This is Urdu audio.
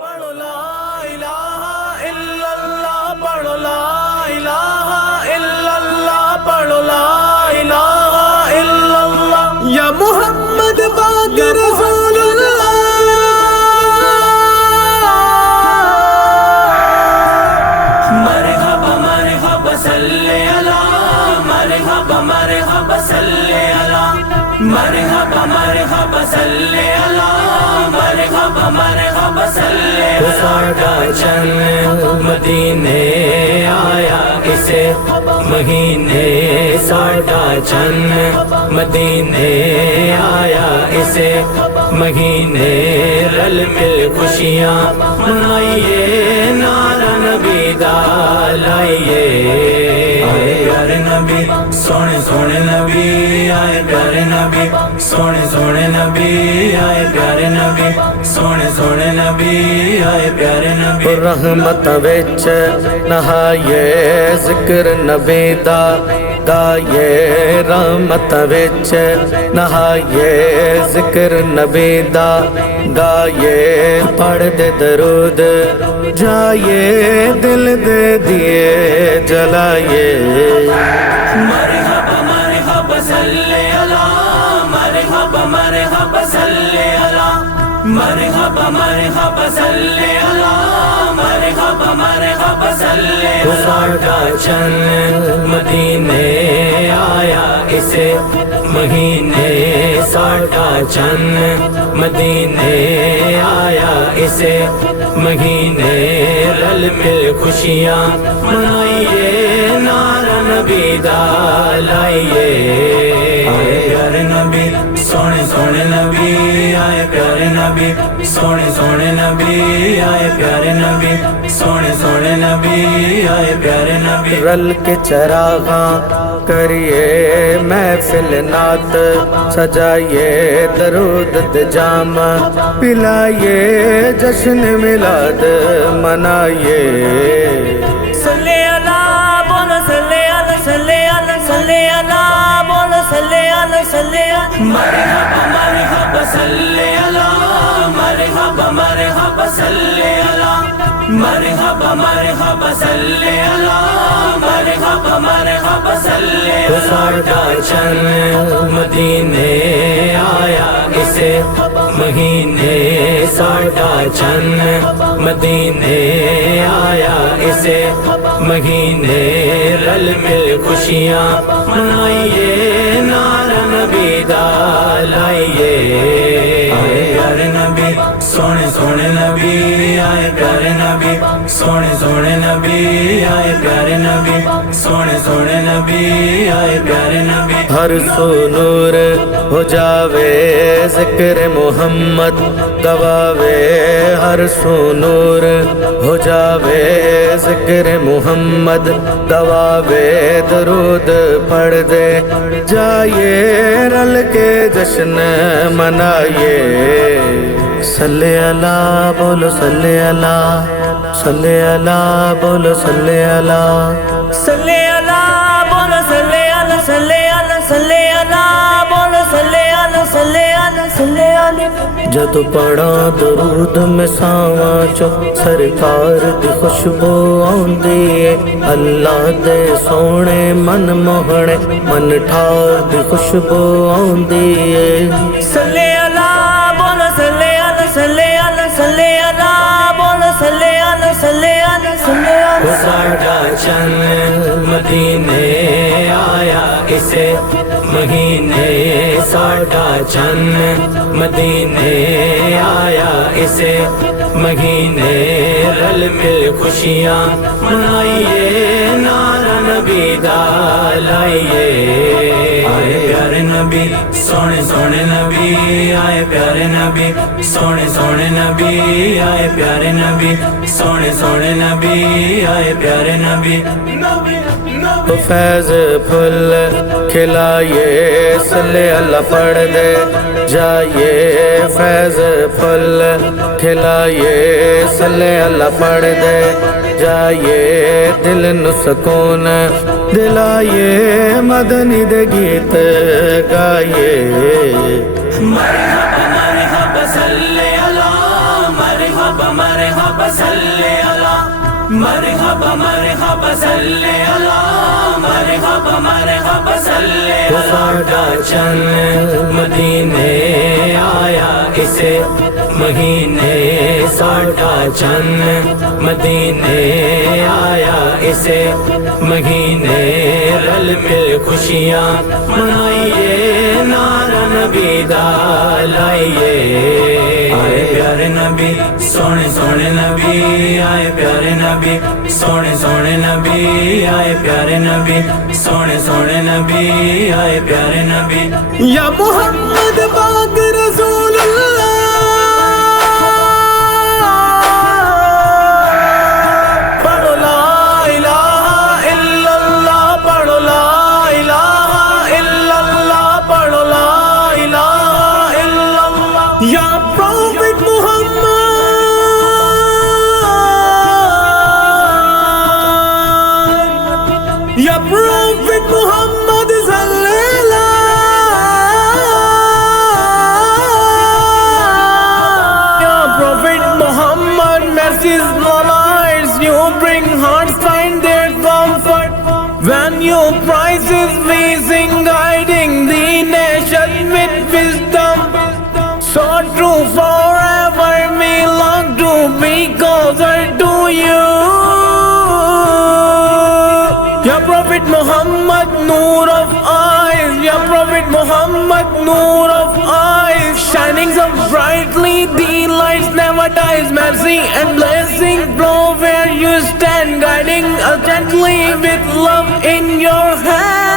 پڑھو لا الہ الا اللہ، پڑھو لا الہ الا اللہ، پڑھو لا الہ الا اللہ، یا محمد پاک رسول اللہ، مرحبا مرحبا صلی علی، مرحبا مرحبا صلی علی، مرحبا مرحبا صلی علی، مرحبا مرحبا صلی علی۔ ساڈا چند مدینے آیا اسے مہینے، ساڈا چند مدینے آیا اسے مہینے، رل مل خوشیاں منائیے، نعرہ نبی دا لائیے، آئے پیارے نبی سونے سونے نبی، آئے پیارے نبی سونے سونے نبی، آئے پیارے نبی سونے سونے نبی، آئے پیارے نبی۔ رحمت وچ نہائیے ذکر نبی دا گائیے، رحمت وچ نہائیے ذکر نبی دا گائیے، پڑھ دے درود جائیے، دل دے دیے جلائیے، مرحبا مرحبا صلی علی، مرحبا مرحبا صلی علی، مرحبا مرحبا صلی علی، مرحبا مرحبا صلی علی۔ ساڈا چند مدینے آیا اسے مہینے، ساڈا چند مدینے آیا اسے مہینے، رل مل خوشیاں منائیے، نعرہ نبی دا لائیے، آئے پیارے نبی سونے سونے نبی، آئے پیارے نبی سونے سونے نبی، آئے پیارے نبی سونے سونے نبی، آئے پیارے نبی۔ رل کے چراغاں کریے محفل نعت، سجائیے درود دے جام پلائیے، جشن میلاد منائیے، صلی علی بولو صلی علی، صلی علی صلی علی بولو صلی علی، صلی علی، مرحبا مرحبا صلی علی، مرحبا مرحبا صلی علی، مرحبا مرحبا صلی علی، مرحبا مرحبا صلی علی۔ ساڈا چند مدینے آیا اسے مہینے، ساڈا چند مدینے آیا اسے مہینے، رل مل خوشیاں منائیے، نعرہ نبی دا لائیے، آئے پیارے نبی سونے سونے نبی، آئے پیارے نبی سونے سونے نبی، آئے پیارے نبی سونے سونے نبی، آئے پیارے نبی۔ ہر سو نور ہو جاوے ذکر محمد گواوے، ہر سو نور ہو جاوے ذکر محمد گواوے، درود پڑھ دے جائیے، رل کے جشن منائیے، صلی اللہ بولو صلی اللہ، صلی اللہ بولو صلی اللہ، صلی علی بولو صلی علی، صلی علی صلی علی بولو صلی علی، صلی علی صلی علی۔ جد پڑھا درود میں ساواں چو سرکار دی خوشبو آندی ہے، اللہ دے سونے من موہنے من ٹھار دی خوشبو آندی ہے، صلی علی بولو صلی علی، صلی علی صلی علی بولو صلی علی، صلی علی صلی علی۔ ساڈا چند مدینے آیا اسے مہینے، ساڈا چند مدینے آیا اسے مہینے، رل مل خوشیاں منائیے، نعرہ نبی دا لائیے، آئے پیارے نبی سونے سونے نبی، آئے پیارے نبی سونے سونے نبی، آئے پیارے نبی سونے سونے نبی، آئے پیارے نبی۔ تو فیض پھل کھلائیے، صلی اللہ پڑھ دے جائیے، فیض پھل کھلائیے، صلی اللہ پڑھ دے جائیے، دل نو سکون دلائیے، مدنی دے گیت گائیے، مرحبا مرحبا صلی علی، مرحبا مرحبا مرحبا مرحبا صلی اللہ مرحبا مرحبا صلی اللہ ساڈا چند مدینے آیا اسے مہینے ساڈا چند مدینے آیا اسے مہینے رل مل خوشیاں منائیے نعرہ نبی دا لائیے آئے پیارے نبی سونے سونے نبی آئے پیارے نبی سونے سونے نبی آئے پیارے نبی سونے سونے نبی آئے پیارے نبی یا محمد پاک رسول اللہ پڑھو لا الہ الا اللہ پڑھو لا الہ الا اللہ پڑھو لا الہ الا اللہ یا پروفٹ محمد یا پروفٹ محمد صلی اللہ یا profit Muhammad mercies no lies you bring hearts find their comfort when your praises we sing guiding the nation with wisdom so true forever we long to be closer to you Ya Prophet Muhammad, Noor of eyes. Ya Prophet Muhammad, Noor of eyes. Shining so brightly, the lights never dies. Mercy and blessing flow where you stand, guiding us gently with love in your hand.